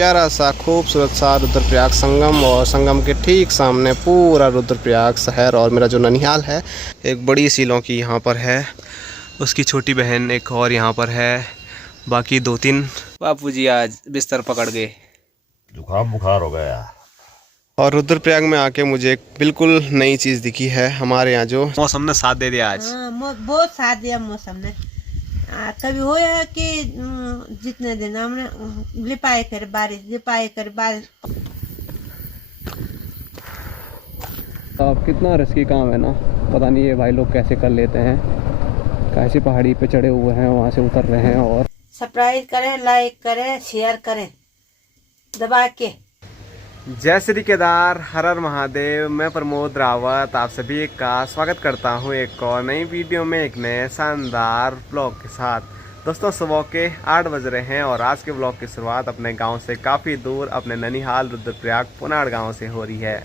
प्यारा सा खूबसूरत सा रुद्रप्रयाग संगम और संगम के ठीक सामने पूरा रुद्रप्रयाग शहर और मेरा जो ननिहाल है। एक बड़ी सी लौकी यहाँ पर है, उसकी छोटी बहन एक और यहाँ पर है, बाकी 2-3 बापूजी आज बिस्तर पकड़ गए, जुकाम बुखार हो गया। और रुद्रप्रयाग में आके मुझे एक बिल्कुल नई चीज़ दिखी है। हमारे यहाँ जो मौसम ने साथ दे दिया आज। बहुत साथ दिया मौसम ने। कभी हो है कि जितने दिन हमने लिपाई कर बारिश। अब कितना रिस्की काम है ना, पता नहीं ये भाई लोग कैसे कर लेते हैं। कैसी पहाड़ी पे चढ़े हुए हैं, वहाँ से उतर रहे हैं। और सब्सक्राइब करें, लाइक करें, शेयर करें दबा के। जय श्री केदार, हर हर महादेव। मैं प्रमोद रावत आप सभी का स्वागत करता हूं एक और नई वीडियो में, एक नए शानदार ब्लॉग के साथ। दोस्तों सुबह के 8 बज रहे हैं और आज के ब्लॉग की शुरुआत अपने गांव से काफ़ी दूर अपने ननिहाल रुद्रप्रयाग पुनाड़ गांव से हो रही है।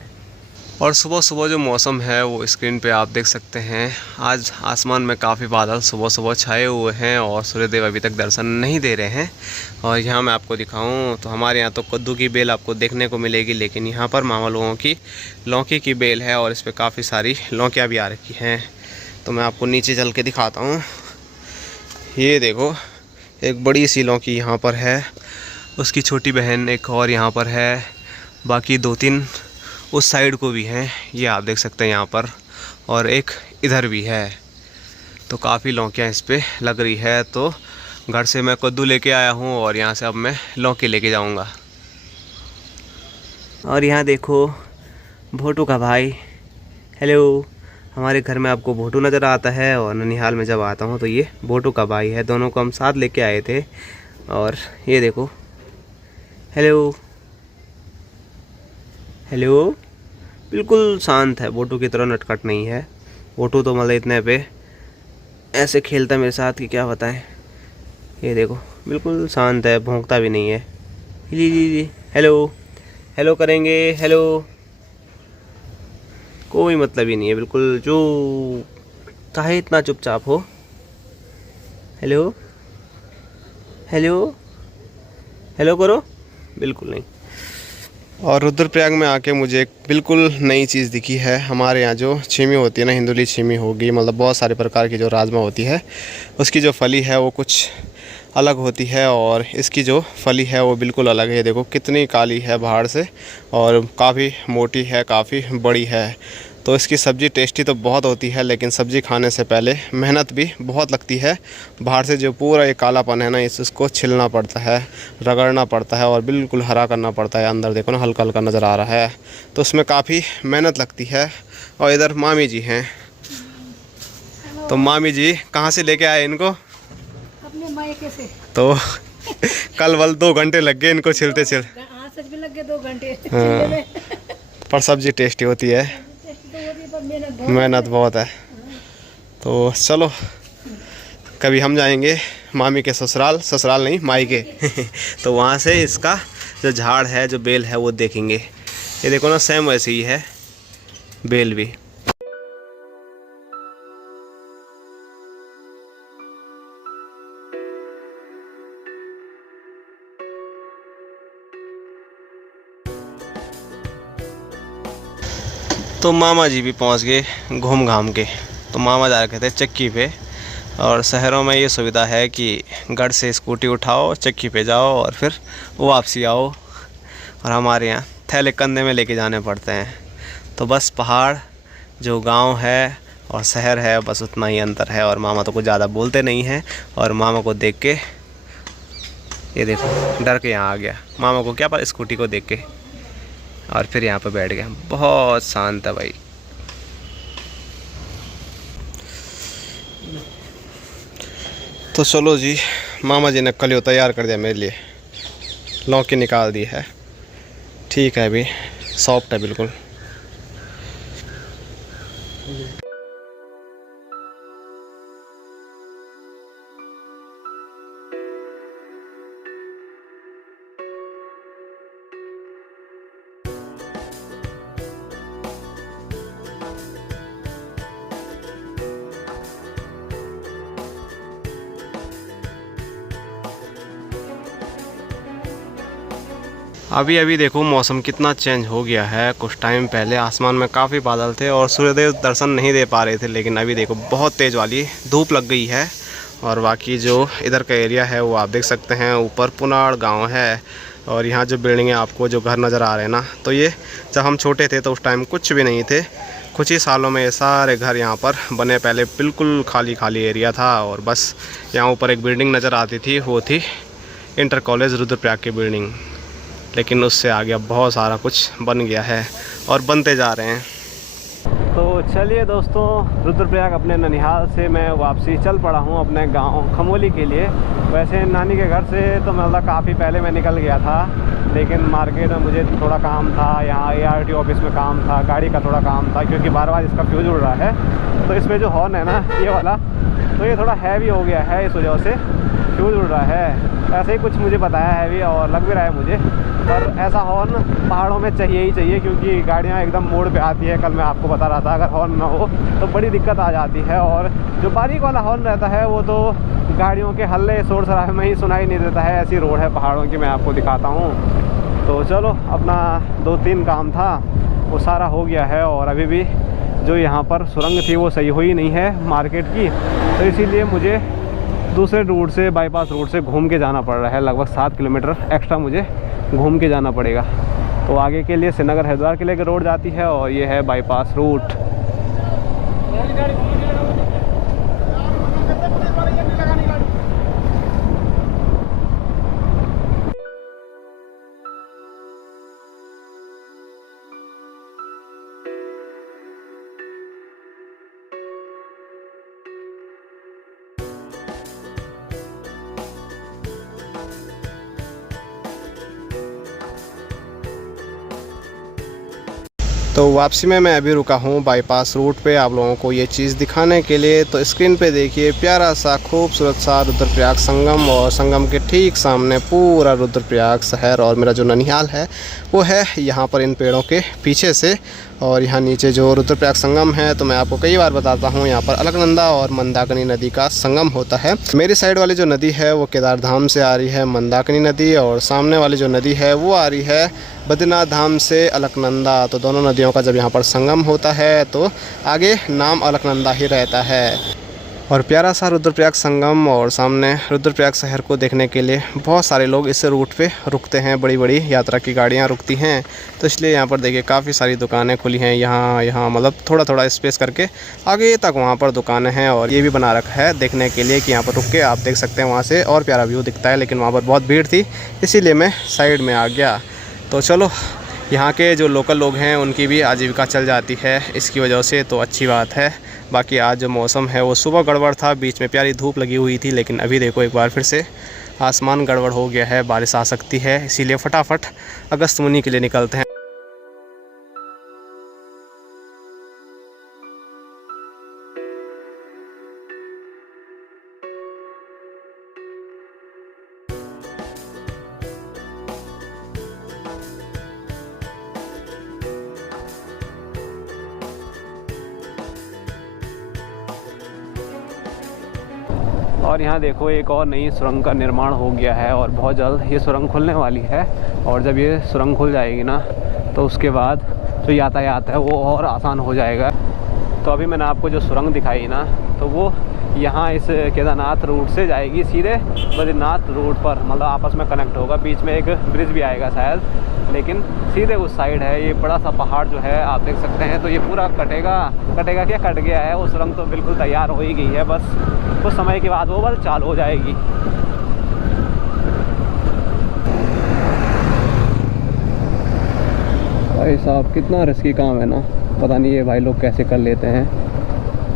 और सुबह सुबह जो मौसम है वो स्क्रीन पे आप देख सकते हैं। आज आसमान में काफ़ी बादल सुबह सुबह छाए हुए हैं और सूर्यदेव अभी तक दर्शन नहीं दे रहे हैं। और यहाँ मैं आपको दिखाऊं तो हमारे यहाँ तो कद्दू की बेल आपको देखने को मिलेगी, लेकिन यहाँ पर मामा लोगों की लौकी की बेल है और इस पर काफ़ी सारी लौकियाँ भी आ रखी हैं। तो मैं आपको नीचे चल के दिखाता हूँ। ये देखो, एक बड़ी सी लौकी यहाँ पर है, उसकी छोटी बहन एक और यहाँ पर है, बाकी 2-3 उस साइड को भी हैं, ये आप देख सकते हैं यहाँ पर, और एक इधर भी है। तो काफ़ी लौकियाँ इस पे लग रही है। तो घर से मैं कद्दू लेके आया हूँ और यहाँ से अब मैं लौकी लेके जाऊँगा। और यहाँ देखो भोटू का भाई, हेलो। हमारे घर में आपको भोटू नज़र आता है और ननिहाल में जब आता हूँ तो ये भोटू का भाई है। दोनों को हम साथ लेके आए थे। और ये देखो, हेलो हेलो। बिल्कुल शांत है, बोटू की तरह नटखट नहीं है। बोटू तो मतलब इतने पे ऐसे खेलता है मेरे साथ कि क्या बताएं। ये देखो बिल्कुल शांत है, भौंकता भी नहीं है। जी हेलो हेलो करेंगे, हेलो, कोई मतलब ही नहीं है, बिल्कुल जो चाहे इतना चुपचाप हो। हेलो हेलो हेलो करो, बिल्कुल नहीं। और रुद्रप्रयाग में आके मुझे एक बिल्कुल नई चीज़ दिखी है। हमारे यहाँ जो छीमी होती है ना, हिंदुली छीमी होगी, मतलब बहुत सारे प्रकार की जो राजमा होती है, उसकी जो फली है वो कुछ अलग होती है और इसकी जो फली है वो बिल्कुल अलग है। देखो कितनी काली है बाहर से और काफ़ी मोटी है, काफ़ी बड़ी है। तो इसकी सब्ज़ी टेस्टी तो बहुत होती है, लेकिन सब्ज़ी खाने से पहले मेहनत भी बहुत लगती है। बाहर से जो पूरा ये कालापन है ना, इसको छिलना पड़ता है, रगड़ना पड़ता है और बिल्कुल हरा करना पड़ता है। अंदर देखो ना, हल्का हल्का नज़र आ रहा है, तो उसमें काफ़ी मेहनत लगती है। और इधर मामी जी हैं, तो मामी जी कहाँ से लेके आए इनको? अपने मायके से। तो कल वल 2 घंटे लग गए इनको छिलते छिल। सच में लग गए 2 घंटे। हाँ, पर सब्ज़ी टेस्टी होती है, मेहनत बहुत है। तो चलो कभी हम जाएंगे मामी के ससुराल, ससुराल नहीं मायके तो वहाँ से इसका जो झाड़ है, जो बेल है वो देखेंगे। ये देखो ना, सेम वैसे ही है बेल भी। तो मामा जी भी पहुंच गए घूम घाम के। तो मामा जा रखे थे चक्की पे, और शहरों में ये सुविधा है कि घर से स्कूटी उठाओ, चक्की पे जाओ और फिर वापसी आओ। और हमारे यहाँ थैले कंधे में लेके जाने पड़ते हैं। तो बस पहाड़ जो गांव है और शहर है, बस उतना ही अंतर है। और मामा तो कुछ ज़्यादा बोलते नहीं हैं। और मामा को देख के ये देखो डर के यहाँ आ गया। मामा को क्या पता, स्कूटी को देख के, और फिर यहाँ पे बैठ गया। बहुत शांत है भाई। तो चलो जी, मामा जी ने कलियो तैयार कर दिया मेरे लिए, लौकी निकाल दी है। ठीक है, अभी सॉफ्ट है बिल्कुल। अभी अभी देखो मौसम कितना चेंज हो गया है। कुछ टाइम पहले आसमान में काफ़ी बादल थे और सूर्यदेव दर्शन नहीं दे पा रहे थे, लेकिन अभी देखो बहुत तेज़ वाली धूप लग गई है। और बाकी जो इधर का एरिया है वो आप देख सकते हैं, ऊपर पुनाड़ गांव है। और यहाँ जो बिल्डिंग है, आपको जो घर नज़र आ रहे हैं ना, तो ये जब हम छोटे थे तो उस टाइम कुछ भी नहीं थे। कुछ ही सालों में ये सारे घर यहाँ पर बने। पहले बिल्कुल खाली खाली एरिया था और बस यहाँ ऊपर एक बिल्डिंग नज़र आती थी, वो थी इंटर कॉलेज रुद्रप्रयाग की बिल्डिंग। लेकिन उससे आगे अब बहुत सारा कुछ बन गया है और बनते जा रहे हैं। तो चलिए दोस्तों, रुद्रप्रयाग अपने ननिहाल से मैं वापसी चल पड़ा हूँ अपने गांव खमोली के लिए। वैसे नानी के घर से तो मतलब काफ़ी पहले मैं निकल गया था, लेकिन मार्केट में मुझे थोड़ा काम था, यहाँ ART ऑफिस में काम था, गाड़ी का थोड़ा काम था, क्योंकि बार बार इसका फ्यूज उड़ रहा है। तो इसमें जो हॉर्न है ना ये वाला, तो ये थोड़ा हैवी हो गया है, इस वजह से फ्यूज उड़ रहा है। ऐसे ही कुछ मुझे बताया हैवी, और लग भी रहा है मुझे। पर ऐसा हॉर्न पहाड़ों में चाहिए ही चाहिए, क्योंकि गाड़ियाँ एकदम मोड़ पे आती है। कल मैं आपको बता रहा था, अगर हॉर्न ना हो तो बड़ी दिक्कत आ जाती है। और जो बारीक वाला हॉर्न रहता है वो तो गाड़ियों के हल्ले शोर शराबे में ही सुनाई नहीं देता है। ऐसी रोड है पहाड़ों की, मैं आपको दिखाता हूँ। तो चलो, अपना 2-3 काम था वो सारा हो गया है। और अभी भी जो यहाँ पर सुरंग थी वो सही हुई नहीं है मार्केट की, तो इसीलिए मुझे दूसरे रूट से, बाईपास रूट से घूम के जाना पड़ रहा है। लगभग 7 किलोमीटर एक्स्ट्रा मुझे घूम के जाना पड़ेगा। तो आगे के लिए श्रीनगर हरिद्वार के लिए रोड जाती है, और ये है बाईपास रूट। तो वापसी में मैं अभी रुका हूँ बाईपास रूट पे, आप लोगों को ये चीज़ दिखाने के लिए। तो स्क्रीन पे देखिए, प्यारा सा खूबसूरत सा रुद्रप्रयाग संगम, और संगम के ठीक सामने पूरा रुद्रप्रयाग शहर। और मेरा जो ननिहाल है वो है यहाँ पर इन पेड़ों के पीछे से। और यहाँ नीचे जो रुद्रप्रयाग संगम है, तो मैं आपको कई बार बताता हूँ, यहाँ पर अलकनंदा और मंदाकिनी नदी का संगम होता है। मेरी साइड वाली जो नदी है वो केदार धाम से आ रही है, मंदाकिनी नदी, और सामने वाली जो नदी है वो आ रही है बद्रीनाथ धाम से, अलकनंदा। तो दोनों नदियों का जब यहाँ पर संगम होता है तो आगे नाम अलकनंदा ही रहता है। और प्यारा सा रुद्रप्रयाग संगम और सामने रुद्रप्रयाग शहर को देखने के लिए बहुत सारे लोग इस रूट पे रुकते हैं। बड़ी बड़ी यात्रा की गाड़ियाँ रुकती हैं, तो इसलिए यहाँ पर देखिए काफ़ी सारी दुकानें खुली हैं। यहाँ मतलब थोड़ा थोड़ा स्पेस करके आगे तक वहाँ पर दुकानें हैं। और ये भी बना रखा है देखने के लिए कि यहाँ पर रुक के आप देख सकते हैं, वहाँ से और प्यारा व्यू दिखता है। लेकिन वहाँ पर बहुत भीड़ थी, इसीलिए मैं साइड में आ गया। तो चलो, यहाँ के जो लोकल लोग हैं उनकी भी आजीविका चल जाती है इसकी वजह से, तो अच्छी बात है। बाकी आज जो मौसम है वो सुबह गड़बड़ था, बीच में प्यारी धूप लगी हुई थी, लेकिन अभी देखो एक बार फिर से आसमान गड़बड़ हो गया है, बारिश आ सकती है। इसीलिए फटाफट अगस्त मुनि के लिए निकलते हैं। और यहाँ देखो, एक और नई सुरंग का निर्माण हो गया है, और बहुत जल्द ये सुरंग खुलने वाली है। और जब ये सुरंग खुल जाएगी ना, तो उसके बाद जो यातायात है वो और आसान हो जाएगा। तो अभी मैंने आपको जो सुरंग दिखाई ना, तो वो यहाँ इस केदारनाथ रूट से जाएगी सीधे बद्रीनाथ रूट पर, मतलब आपस में कनेक्ट होगा। बीच में एक ब्रिज भी आएगा शायद, लेकिन सीधे उस साइड है। ये बड़ा सा पहाड़ जो है आप देख सकते हैं, तो ये पूरा कटेगा क्या, कट गया है। वो सुरंग तो बिल्कुल तैयार हो ही गई है, बस कुछ समय के बाद वो बस चालू हो जाएगी। भाई साहब, कितना रिस्की काम है ना, पता नहीं ये भाई लोग कैसे कर लेते हैं।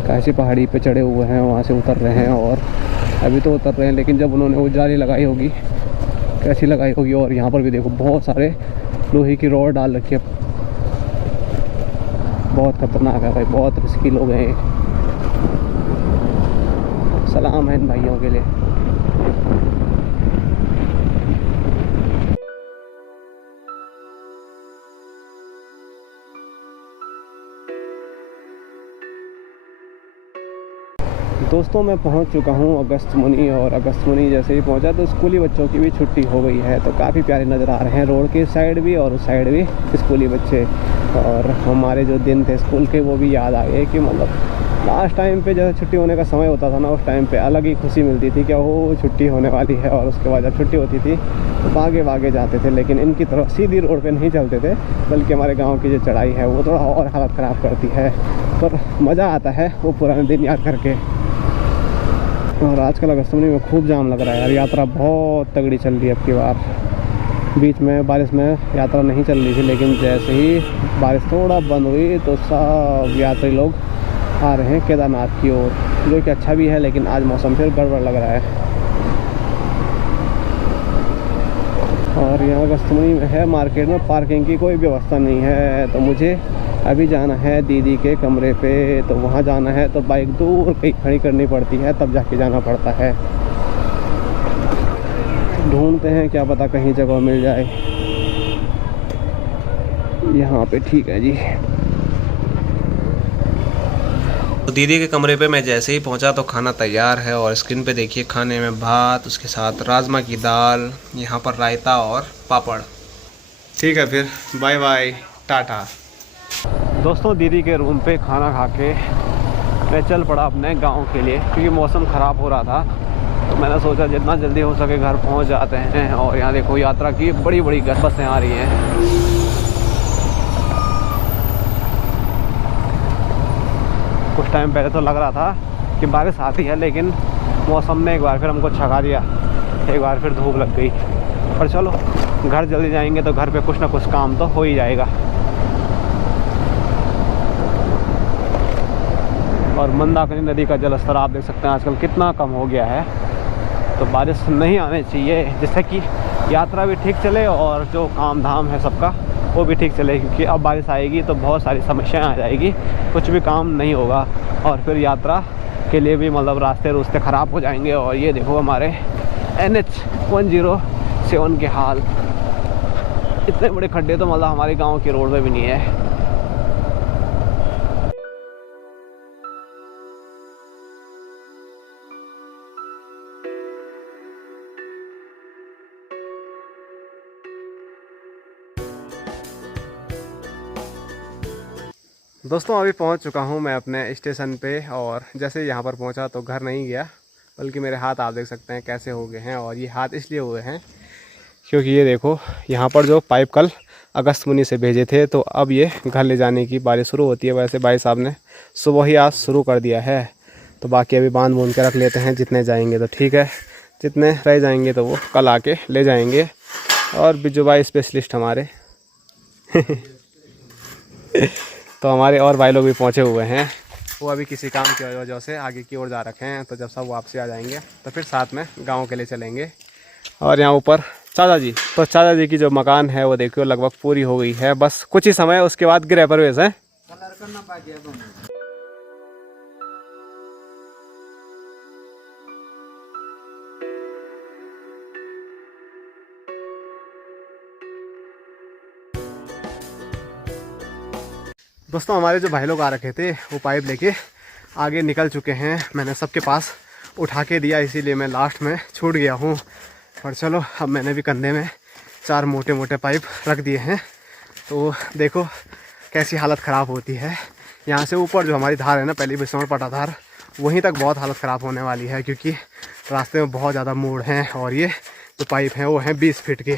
कैसी पहाड़ी पे चढ़े हुए हैं, वहाँ से उतर रहे हैं, और अभी तो उतर रहे हैं, लेकिन जब उन्होंने वो जाली लगाई होगी, कैसी लगाई होगी। और यहाँ पर भी देखो बहुत सारे लोहे की रॉड डाल रखी है। बहुत खतरनाक है भाई, बहुत रिस्की लोग हैं। सलाम है इन भाइयों के लिए। दोस्तों मैं पहुंच चुका हूं अगस्त मुनि, और अगस्त मुनि जैसे ही पहुंचा तो स्कूली बच्चों की भी छुट्टी हो गई है। तो काफ़ी प्यारे नज़र आ रहे हैं, रोड के साइड भी और उस साइड भी स्कूली बच्चे। और हमारे जो दिन थे स्कूल के वो भी याद आ गए कि मतलब लास्ट टाइम पे जैसे छुट्टी होने का समय होता था ना, उस टाइम पे अलग ही खुशी मिलती थी कि वो छुट्टी होने वाली है। और उसके बाद जब छुट्टी होती थी तो भागे भागे जाते थे, लेकिन इनकी तरफ सीधी रोड पे नहीं चलते थे, बल्कि हमारे गांव की जो चढ़ाई है वो थोड़ा और हालत ख़राब करती है। पर मज़ा आता है वो पुराने दिन याद करके। और आजकल अगस्त मुनि में खूब जाम लग रहा है यार, यात्रा बहुत तगड़ी चल रही है अब की बार। बीच में बारिश में यात्रा नहीं चल रही थी, लेकिन जैसे ही बारिश थोड़ा बंद हुई तो सब यात्री लोग आ रहे हैं केदारनाथ की ओर, जो कि अच्छा भी है। लेकिन आज मौसम फिर गड़बड़ लग रहा है। और यहाँ अगस्त मुनि में है मार्केट में पार्किंग की कोई व्यवस्था नहीं है, तो मुझे अभी जाना है दीदी के कमरे पे। तो वहाँ जाना है तो बाइक दूर कहीं खड़ी करनी पड़ती है, तब जाके जाना पड़ता है। ढूंढते हैं, क्या पता कहीं जगह मिल जाए। यहाँ पे ठीक है जी। तो दीदी के कमरे पे मैं जैसे ही पहुंचा तो खाना तैयार है, और स्क्रीन पे देखिए खाने में भात, उसके साथ राजमा की दाल, यहाँ पर रायता और पापड़। ठीक है फिर, बाय बाय, टाटा। दोस्तों दीदी के रूम पे खाना खा के मैं चल पड़ा अपने गांव के लिए, क्योंकि मौसम ख़राब हो रहा था। तो मैंने सोचा जितना जल्दी हो सके घर पहुंच जाते हैं। और यहाँ देखो यात्रा की बड़ी बड़ी बसें आ रही हैं। कुछ टाइम पहले तो लग रहा था कि बारिश आती है, लेकिन मौसम ने एक बार फिर हमको छका दिया, एक बार फिर धूप लग गई। पर चलो घर जल्दी जाएंगे तो घर पे कुछ ना कुछ काम तो हो ही जाएगा। और मंदाकिनी नदी का जल स्तर आप देख सकते हैं आजकल कितना कम हो गया है। तो बारिश नहीं आनी चाहिए, जिससे कि यात्रा भी ठीक चले और जो काम धाम है सबका वो भी ठीक चले। क्योंकि अब बारिश आएगी तो बहुत सारी समस्याएं आ जाएगी, कुछ भी काम नहीं होगा, और फिर यात्रा के लिए भी मतलब रास्ते ख़राब हो जाएंगे। और ये देखो हमारे NH 107 के हाल, इतने बड़े खड्डे तो मतलब हमारे गांव के रोड में भी नहीं है। दोस्तों अभी पहुंच चुका हूं मैं अपने स्टेशन पे, और जैसे यहाँ पर पहुंचा तो घर नहीं गया, बल्कि मेरे हाथ आप देख सकते हैं कैसे हो गए हैं। और ये हाथ इसलिए हुए हैं क्योंकि ये देखो यहाँ पर जो पाइप कल अगस्त मुनि से भेजे थे, तो अब ये घर ले जाने की बारी शुरू होती है। वैसे भाई साहब ने सुबह ही आज शुरू कर दिया है, तो बाकी अभी बांध बूंद के रख लेते हैं। जितने जाएंगे तो ठीक है, जितने रह जाएंगे तो वो कल आके ले जाएंगे। और बिज्जू भाई स्पेशलिस्ट हमारे तो हमारे और भाई लोग भी पहुँचे हुए हैं, वो अभी किसी काम की वजह से आगे की ओर जा रखे हैं। तो जब सब वापसी आ जाएंगे तो फिर साथ में गांव के लिए चलेंगे। और यहाँ ऊपर चाचा जी, तो चाचा जी की जो मकान है वो देखियो लगभग पूरी हो गई है, बस कुछ ही समय उसके बाद गृह प्रवेश है। दोस्तों हमारे जो भाई लोग आ रखे थे वो पाइप लेके आगे निकल चुके हैं। मैंने सबके पास उठा के दिया, इसीलिए मैं लास्ट में छूट गया हूँ। पर चलो अब मैंने भी कंधे में 4 मोटे मोटे पाइप रख दिए हैं। तो देखो कैसी हालत ख़राब होती है। यहाँ से ऊपर जो हमारी धार है ना, पहली बिस्मर पटा धार, वहीं तक बहुत हालत ख़राब होने वाली है, क्योंकि रास्ते में बहुत ज़्यादा मोड़ हैं। और ये जो पाइप हैं वो हैं 20 फीट के,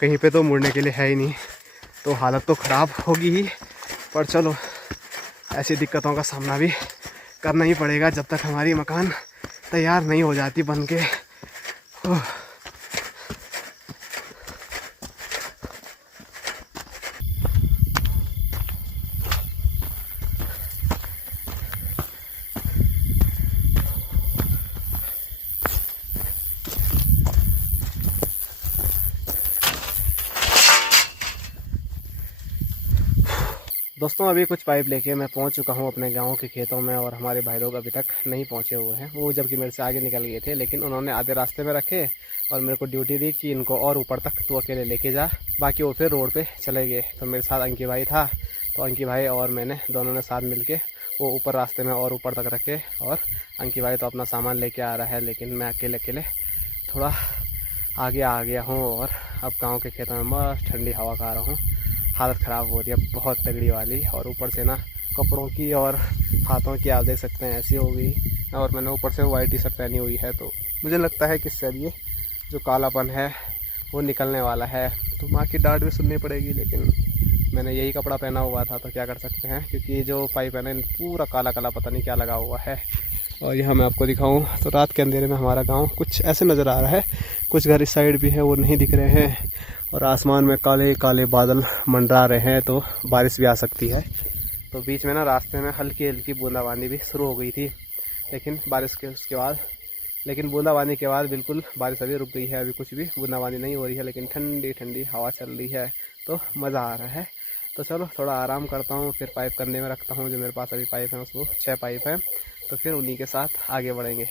कहीं पे तो मुड़ने के लिए है ही नहीं। तो हालत तो ख़राब होगी ही, पर चलो ऐसी दिक्कतों का सामना भी करना ही पड़ेगा जब तक हमारी मकान तैयार नहीं हो जाती बन के। दोस्तों अभी कुछ पाइप लेके मैं पहुंच चुका हूं अपने गांव के खेतों में, और हमारे भाई लोग अभी तक नहीं पहुंचे हुए हैं। वो जबकि मेरे से आगे निकल गए थे, लेकिन उन्होंने आधे रास्ते में रखे और मेरे को ड्यूटी दी कि इनको और ऊपर तक तू अकेले लेके जा, बाकी वो फिर रोड पे चले गए। तो मेरे साथ अंकी भाई था, तो अंकी भाई और मैंने दोनों ने साथ मिल के वो ऊपर रास्ते में और ऊपर तक रखे, और अंकी भाई तो अपना सामान लेके आ रहा है, लेकिन मैं अकेले अकेले थोड़ा आगे आ गया हूँ और अब गांव के खेतों में मस्त ठंडी हवा खा रहा हूँ। हालत ख़राब हो रही है बहुत तगड़ी वाली, और ऊपर से ना कपड़ों की और हाथों की आप देख सकते हैं ऐसी हो गई, और मैंने ऊपर से वाइट टी शर्ट पहनी हुई है, तो मुझे लगता है कि इससे अब ये जो कालापन है वो निकलने वाला है। तो माँ की डांट भी सुननी पड़ेगी, लेकिन मैंने यही कपड़ा पहना हुआ था तो क्या कर सकते हैं, क्योंकि ये जो पाइप है ना पूरा काला काला पता नहीं क्या लगा हुआ है। और यहाँ मैं आपको दिखाऊं तो रात के अंधेरे में हमारा गांव कुछ ऐसे नज़र आ रहा है, कुछ घर इस साइड भी है वो नहीं दिख रहे हैं, और आसमान में काले काले बादल मंडरा रहे हैं, तो बारिश भी आ सकती है। तो बीच में ना रास्ते में हल्की हल्की बूंदाबांदी भी शुरू हो गई थी, लेकिन बारिश के उसके बाद बूंदाबांदी के बाद बिल्कुल बारिश अभी रुक गई है। अभी कुछ भी बूंदाबांदी नहीं हो रही है, लेकिन ठंडी ठंडी हवा चल रही है, तो मज़ा आ रहा है। तो चलो थोड़ा आराम करता हूँ, फिर पाइप करने में रखता हूँ। जो मेरे पास अभी पाइप है उसको 6 पाइप हैं, तो फिर उन्हीं के साथ आगे बढ़ेंगे।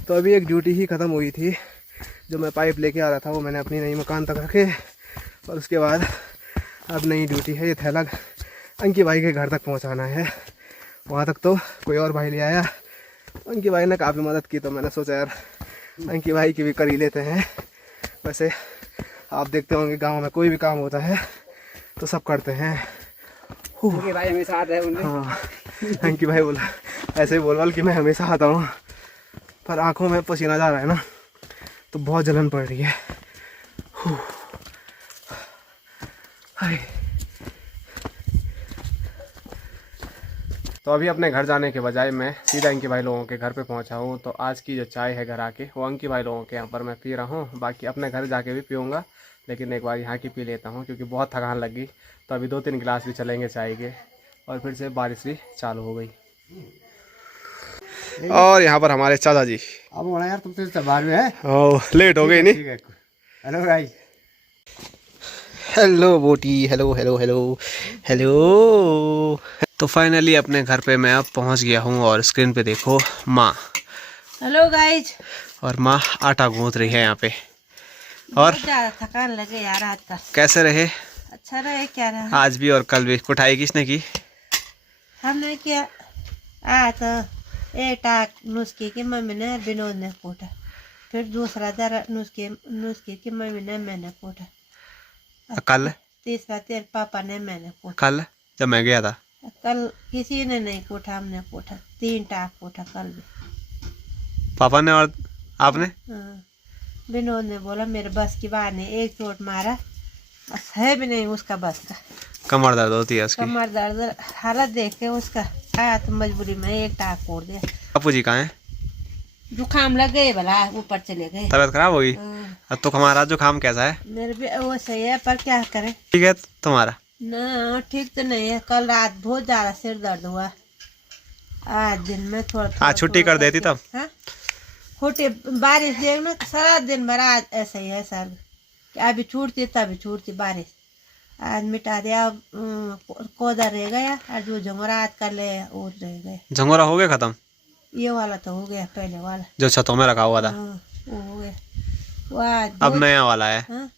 तो अभी एक ड्यूटी ही ख़त्म हुई थी, जो मैं पाइप लेके आ रहा था वो मैंने अपनी नई मकान तक रखे, और उसके बाद अब नई ड्यूटी है ये थैला अंकी भाई के घर तक पहुंचाना है। वहाँ तक तो कोई और भाई ले आया, अंकी भाई ने काफ़ी मदद की, तो मैंने सोचा यार अंकी भाई की भी कर ही लेते हैं। वैसे आप देखते होंगे गांव में कोई भी काम होता है तो सब करते हैं। अंकी भाई हमेशा आता है। हाँ, अंकी भाई बोला ऐसे ही बोल कि मैं हमेशा आता हूँ, पर आँखों में पसीना जा रहा है ना, तो बहुत जलन पड़ रही है। तो अभी अपने घर जाने के बजाय मैं सीधा अंकी भाई लोगों के घर पे पहुंचा हूं। तो आज की जो चाय है घर आके वो अंकी भाई लोगों के यहाँ पर मैं पी रहा हूं। बाकी अपने घर जाके भी पीऊँगा, लेकिन एक बार यहाँ की पी लेता हूं क्योंकि बहुत थकान लगी। तो अभी 2-3 गिलास भी चलेंगे चाय के, और फिर से बारिश भी चालू हो गई। और यहाँ पर हमारे चाचा जी। अब बोला यार तुम तो बाहर में है। ओह लेट हो गई नहीं। हेलो भाई। हेलो बोटी, हेलो हेलो हेलो हेलो। तो फाइनली अपने घर पे मैं अब पहुंच गया हूं, और स्क्रीन पे देखो माँ। Hello guys. और माँ आटा गूंथ रही है यहाँ पे। और ज्यादा थकान लगे यार आज का। कैसे रहे? अच्छा रहे। क्या रहा? आज भी और कल भी। कुटाई किसने की? हमने किया। तो एक टाक नुस्खे की मम्मी ने, विनोद ने कूटा, फिर दूसरा जरा नुस्खे की मम्मी ने, मैंने कूटा। कल? तीसरा तेरे पापा ने, मैंने कूटा। कल जब मैं गया था? कल किसी ने नहीं कूटा, हमने कूटा। 3 टाक कूटा कल भी। पापा ने और आपने? हाँ। विनोद ने बोला मेरे बस की बात नहीं, एक चोट मारा बस, है भी नहीं उसका बस का। कमर दर्द होती है उसकी। कमर दर्द हालत देख के उसका आया, तो मजबूरी में एक टाक फोड़ दिया। बापू जी कहाँ हैं? जुकाम लग गए भला, ऊपर चले गए। तबीयत खराब होगी? अब तो हमारा जुकाम कैसा है? मेरे भी वो सही है, पर क्या करें। ठीक है तुम्हारा? ना ठीक तो नहीं है। कल रात बहुत ज्यादा सिर दर्द हुआ। आज दिन में थोड़ा आज छुट्टी कर देती तब? हाँ? छोटी बारिश देख ना, सारा दिन भर आज ऐसा ही है सर, अभी छूटती तभी छूटती बारिश। आज मिटा दिया। कोदा रह गया, और जो झंगोरा आज कर ले वो रह गए। झंगोरा हो गया खत्म? ये वाला तो हो गया, पहले वाला जो छतों में रखा हुआ था। हाँ, वो हो गया। वो आज अब नया वाला है। हाँ,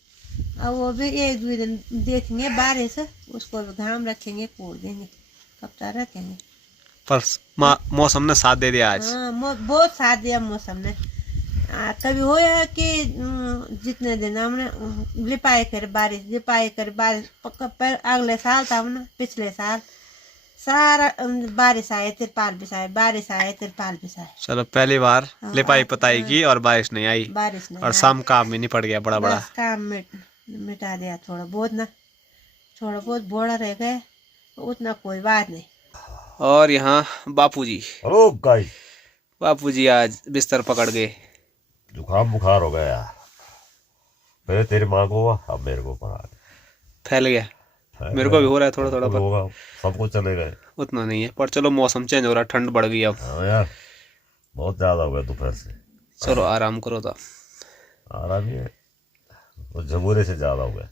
अब वो भी 1-2 दिन देखेंगे बारिश, उसको घाम रखेंगे, कोड़ देंगे, कब तक रखेंगे। पर मौसम ने साथ दे दिया आज। हाँ, बहुत साथ दिया मौसम ने। कभी हो या कि जितने दिन हमने लिपाई कर बारिश अगले साल था ना, पिछले साल सारा बारिश आए, तिरपाल बिछाए, बारिश आए, तिरपाल बिछाए। चलो पहली बार लिपाई पताई की और बारिश नहीं आई, बारिश नहीं और शाम काम भी नहीं पड़ गया बड़ा बड़ा। काम मिटा दिया थोड़ा बहुत ना, थोड़ा बहुत बोड़ा रह गए, उतना कोई बात नहीं। और यहाँ बापूजी। Hello guys. बापूजी आज बिस्तर पकड़ गए। जुकाम बुखार हो गया यार। पहले तेरी माँ को हुआ, अब मेरे को पड़ा। फैल गया। मेरे को भी हो रहा है थोड़ा थोड़ा, पर होगा, सबको चले गए। उतना नहीं है, पर चलो मौसम चेंज हो रहा है, ठंड बढ़ गई अब। हाँ यार, बहुत ज्यादा हो गया दोपहर से। चलो आराम करो। तो आराम ही है, वो झंगोरे से ज्यादा हो गया।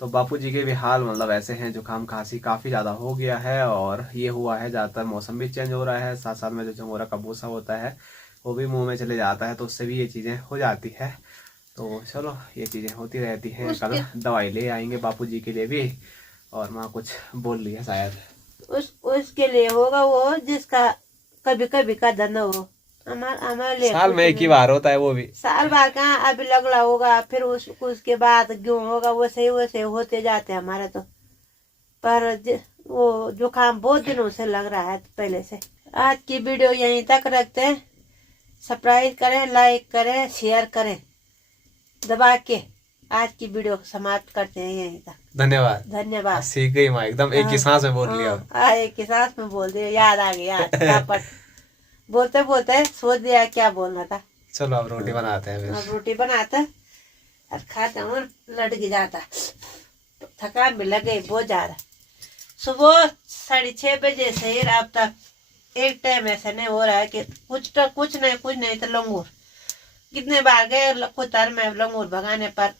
तो बापूजी के भी हाल मतलब ऐसे हैं, जुकाम खांसी काफ़ी ज़्यादा हो गया है और ये हुआ है ज़्यादातर मौसम भी चेंज हो रहा है, साथ साथ में जो झंगोरा का भूसा होता है वो भी मुंह में चले जाता है, तो उससे भी ये चीज़ें हो जाती है। तो चलो ये चीज़ें होती रहती हैं। कल दवाई ले आएंगे बापूजी के लिए भी। और माँ कुछ बोल रही है शायद। उसके लिए होगा वो जिसका कभी कभी का धंधा हो। हमारे साल में एक ही बार होता है, वो भी साल बार कहाँ अभी लगला होगा, फिर उसके बाद क्यों होगा, वैसे होते जाते हैं हमारे तो। पर वो जुकाम बहुत दिनों से लग रहा है पहले से। आज की वीडियो यहीं तक रखते हैं। सब्सक्राइब करें, लाइक करें, शेयर करें दबा के। आज की वीडियो समाप्त करते हैं यहीं तक। धन्यवाद। सीख गई माँ एकदम, एक ही सांस में बोल लिया। एक ही सांस में बोल दिया, याद आ गया झटापट। बोलते बोलते सोच दिया क्या बोलना था। चलो अब रोटी बनाते हैं। अब रोटी बनाते और खाते हैं, लट के जाता। थकान भी लगे बहुत ज्यादा। सुबह 6:30 बजे से अब तक एक टाइम ऐसा नहीं हो रहा है कि कुछ नहीं तो लंगूर। कितने बार गए कुतर में लंगूर भगाने पर।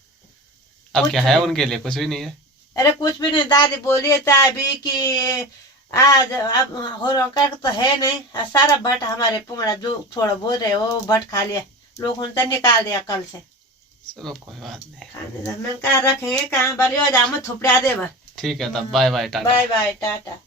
अब क्या है उनके लिए? कुछ भी नहीं है। अरे कुछ भी नहीं। दादी बोली था अभी कि आज अब हो रहा तो है नहीं। सारा भट्ट हमारे पुंगड़ा जो थोड़ा बोल रहे वो भट्ट खा लिया लोग, उनका निकाल दिया कल से। चलो कोई बात नहीं, खाने मैं कहाँ रखेंगे, कहाँ बलियो जाम थुपड़ा दे। ठीक है तब bye bye tata. Bye bye Tata.